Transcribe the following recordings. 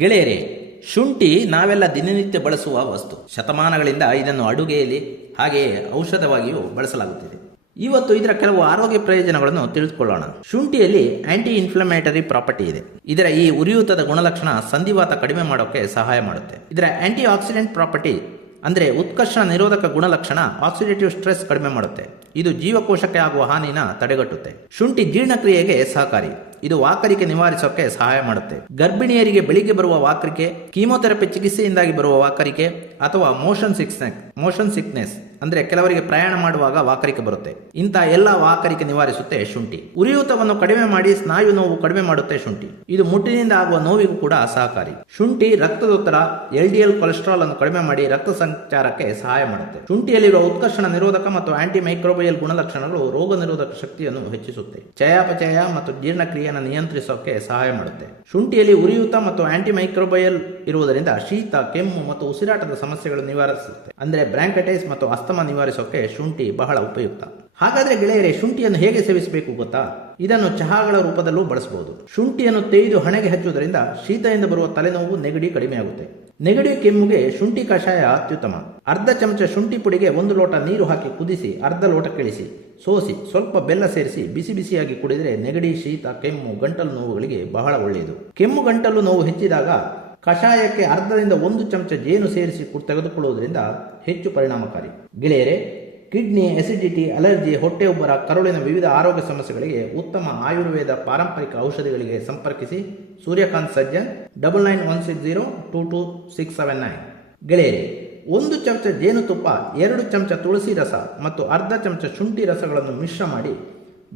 ಗೆಳೆಯರೇ, ಶುಂಠಿ ನಾವೆಲ್ಲ ದಿನನಿತ್ಯ ಬಳಸುವ ವಸ್ತು. ಶತಮಾನಗಳಿಂದ ಇದನ್ನು ಅಡುಗೆಯಲ್ಲಿ ಹಾಗೆಯೇ ಔಷಧವಾಗಿಯೂ ಬಳಸಲಾಗುತ್ತಿದೆ. ಇವತ್ತು ಇದರ ಕೆಲವು ಆರೋಗ್ಯ ಪ್ರಯೋಜನಗಳನ್ನು ತಿಳಿದುಕೊಳ್ಳೋಣ. ಶುಂಠಿಯಲ್ಲಿ ಆಂಟಿ ಇನ್ಫ್ಲಮೇಟರಿ ಪ್ರಾಪರ್ಟಿ ಇದೆ. ಇದರ ಈ ಉರಿಯೂತದ ಗುಣಲಕ್ಷಣ ಸಂಧಿವಾತ ಕಡಿಮೆ ಮಾಡೋಕೆ ಸಹಾಯ ಮಾಡುತ್ತೆ. ಇದರ ಆಂಟಿ ಆಕ್ಸಿಡೆಂಟ್ ಪ್ರಾಪರ್ಟಿ ಅಂದರೆ ಉತ್ಕರ್ಷಣ ನಿರೋಧಕ ಗುಣಲಕ್ಷಣ ಆಕ್ಸಿಡೇಟಿವ್ ಸ್ಟ್ರೆಸ್ ಕಡಿಮೆ ಮಾಡುತ್ತೆ. ಇದು ಜೀವಕೋಶಕ್ಕೆ ಆಗುವ ಹಾನಿನ ತಡೆಗಟ್ಟುತ್ತೆ. ಶುಂಠಿ ಜೀರ್ಣಕ್ರಿಯೆಗೆ ಸಹಕಾರಿ. ಇದು ವಾಕರಿಕೆ ನಿವಾರಿಸೋಕೆ ಸಹಾಯ ಮಾಡುತ್ತೆ. ಗರ್ಭಿಣಿಯರಿಗೆ ಬೆಳಿಗ್ಗೆ ಬರುವ ವಾಕರಿಕೆ, ಕೀಮೋಥೆರಪಿ ಚಿಕಿತ್ಸೆಯಿಂದಾಗಿ ಬರುವ ವಾಕರಿಕೆ ಅಥವಾ ಮೋಷನ್ ಸಿಕ್ನೆಸ್ ಅಂದ್ರೆ ಕೆಲವರಿಗೆ ಪ್ರಯಾಣ ಮಾಡುವಾಗ ವಾಕರಿಕೆ ಬರುತ್ತೆ. ಇಂಥ ಎಲ್ಲ ವಾಕರಿಕೆ ನಿವಾರಿಸುತ್ತೆ ಶುಂಠಿ. ಉರಿಯೂತವನ್ನು ಕಡಿಮೆ ಮಾಡಿ ಸ್ನಾಯು ನೋವು ಕಡಿಮೆ ಮಾಡುತ್ತೆ ಶುಂಠಿ. ಇದು ಮುಟ್ಟಿನಿಂದ ಆಗುವ ನೋವಿಗೂ ಕೂಡ ಸಹಕಾರಿ. ಶುಂಠಿ ರಕ್ತದೊತ್ತಡ, LDL ಕೊಲೆಸ್ಟ್ರಾಲ್ ಅನ್ನು ಕಡಿಮೆ ಮಾಡಿ ರಕ್ತ ಸಂಚಾರಕ್ಕೆ ಸಹಾಯ ಮಾಡುತ್ತೆ. ಶುಂಠಿಯಲ್ಲಿರುವ ಉತ್ಕರ್ಷಣ ನಿರೋಧಕ ಮತ್ತು ಆಂಟಿ ಮೈಕ್ರೋಬಿಯಲ್ ಗುಣಲಕ್ಷಣಗಳು ರೋಗ ನಿರೋಧಕ ಶಕ್ತಿಯನ್ನು ಹೆಚ್ಚಿಸುತ್ತೆ. ಚಯಾಪಚಯ ಮತ್ತು ಜೀರ್ಣಕ್ರಿಯೆಯನ್ನು ನಿಯಂತ್ರಿಸೋಕೆ ಸಹಾಯ ಮಾಡುತ್ತೆ. ಶುಂಠಿಯಲ್ಲಿ ಉರಿಯೂತ ಮತ್ತು ಆಂಟಿ ಮೈಕ್ರೋಬಯಲ್ ಇರುವುದರಿಂದ ಶೀತ, ಕೆಮ್ಮು ಮತ್ತು ಉಸಿರಾಟದ ಸಮಸ್ಯೆಗಳು ನಿವಾರಿಸುತ್ತೆ. ಅಂದ್ರೆ ಬ್ರಾಂಕೈಟಿಸ್ ಮತ್ತು ಅಸ್ತಮ ನಿವಾರಿಸೋಕೆ ಶುಂಠಿ ಬಹಳ ಉಪಯುಕ್ತ. ಹಾಗಾದ್ರೆ ಗೆಳೆಯರೇ, ಶುಂಠಿಯನ್ನು ಹೇಗೆ ಸೇವಿಸಬೇಕು ಗೊತ್ತಾ? ಇದನ್ನು ಚಹಾಗಳ ರೂಪದಲ್ಲೂ ಬಳಸಬಹುದು. ಶುಂಠಿಯನ್ನು ತೇಯ್ದು ಹಣೆಗೆ ಹಚ್ಚುವುದರಿಂದ ಶೀತದಿಂದ ಬರುವ ತಲೆನೋವು, ನೆಗಡಿ ಕಡಿಮೆಯಾಗುತ್ತೆ. ನೆಗಡಿ, ಕೆಮ್ಮಿಗೆ ಶುಂಠಿ ಕಷಾಯ ಅತ್ಯುತ್ತಮ. ಅರ್ಧ ಚಮಚ ಶುಂಠಿ ಪುಡಿಗೆ 1 ಲೋಟ ನೀರು ಹಾಕಿ ಕುದಿಸಿ ಅರ್ಧ ಲೋಟ ಇಳಿಸಿ ಸೋಸಿ ಸ್ವಲ್ಪ ಬೆಲ್ಲ ಸೇರಿಸಿ ಬಿಸಿ ಬಿಸಿಯಾಗಿ ಕುಡಿದರೆ ನೆಗಡಿ, ಶೀತ, ಕೆಮ್ಮು, ಗಂಟಲು ನೋವುಗಳಿಗೆ ಬಹಳ ಒಳ್ಳೆಯದು. ಕೆಮ್ಮು, ಗಂಟಲು ನೋವು ಹೆಚ್ಚಿದಾಗ ಕಷಾಯಕ್ಕೆ ಅರ್ಧದಿಂದ 1 ಚಮಚ ಜೇನು ಸೇರಿಸಿ ತೆಗೆದುಕೊಳ್ಳುವುದರಿಂದ ಹೆಚ್ಚು ಪರಿಣಾಮಕಾರಿ. ಗೆಳೆಯರೇ, ಕಿಡ್ನಿ, ಅಸಿಡಿಟಿ, ಅಲರ್ಜಿ, ಹೊಟ್ಟೆ ಉಬ್ಬರ, ಕರುಳಿನ ವಿವಿಧ ಆರೋಗ್ಯ ಸಮಸ್ಯೆಗಳಿಗೆ ಉತ್ತಮ ಆಯುರ್ವೇದ ಪಾರಂಪರಿಕ ಔಷಧಿಗಳಿಗೆ ಸಂಪರ್ಕಿಸಿ. ಸೂರ್ಯಕಾಂತ್ ಸಜ್ಜನ್, 9916022679. ಗೆಳೆಯರೇ, 1 ಚಮಚ ಜೇನುತುಪ್ಪ, 2 ಚಮಚ ತುಳಸಿ ರಸ ಮತ್ತು ಅರ್ಧ ಚಮಚ ಶುಂಠಿ ರಸಗಳನ್ನು ಮಿಶ್ರ ಮಾಡಿ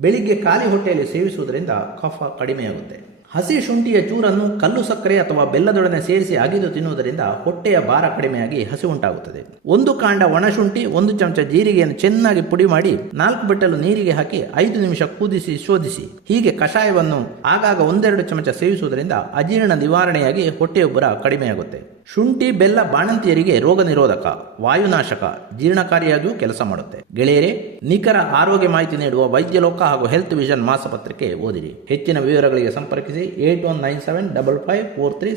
ಬೆಳಿಗ್ಗೆ ಖಾಲಿ ಹೊಟ್ಟೆಯಲ್ಲಿ ಸೇವಿಸುವುದರಿಂದ ಕಫ ಕಡಿಮೆಯಾಗುತ್ತೆ. ಹಸಿ ಶುಂಠಿಯ ಚೂರನ್ನು ಕಲ್ಲು ಸಕ್ಕರೆ ಅಥವಾ ಬೆಲ್ಲದೊಡನೆ ಸೇರಿಸಿ ಅಗಿದು ತಿನ್ನುವುದರಿಂದ ಹೊಟ್ಟೆಯ ಭಾರ ಕಡಿಮೆಯಾಗಿ ಹಸಿ ಉಂಟಾಗುತ್ತದೆ. 1 ಕಾಂಡ ಒಣಶುಂಠಿ, 1 ಚಮಚ ಜೀರಿಗೆಯನ್ನು ಚೆನ್ನಾಗಿ ಪುಡಿ ಮಾಡಿ 4 ಬಟ್ಟಲು ನೀರಿಗೆ ಹಾಕಿ 5 ನಿಮಿಷ ಕುದಿಸಿ ಶೋಧಿಸಿ. ಹೀಗೆ ಕಷಾಯವನ್ನು ಆಗಾಗ 1-2 ಚಮಚ ಸೇವಿಸುವುದರಿಂದ ಅಜೀರ್ಣ ನಿವಾರಣೆಯಾಗಿ ಹೊಟ್ಟೆಯುಬ್ಬರ ಕಡಿಮೆಯಾಗುತ್ತೆ. ಶುಂಠಿ, ಬೆಲ್ಲ ಬಾಣಂತಿಯರಿಗೆ ರೋಗ ನಿರೋಧಕ, ವಾಯುನಾಶಕ, ಜೀರ್ಣಕಾರಿಯಾಗಿಯೂ ಕೆಲಸ ಮಾಡುತ್ತೆ. ಗೆಳೆಯರೇ, ನಿಖರ ಆರೋಗ್ಯ ಮಾಹಿತಿ ನೀಡುವ ವೈದ್ಯಲೋಕ ಹಾಗೂ ಹೆಲ್ತ್ ವಿಷನ್ ಮಾಸಪತ್ರಿಕೆ ಓದಿರಿ. ಹೆಚ್ಚಿನ ವಿವರಗಳಿಗೆ ಸಂಪರ್ಕಿಸಿ 81975543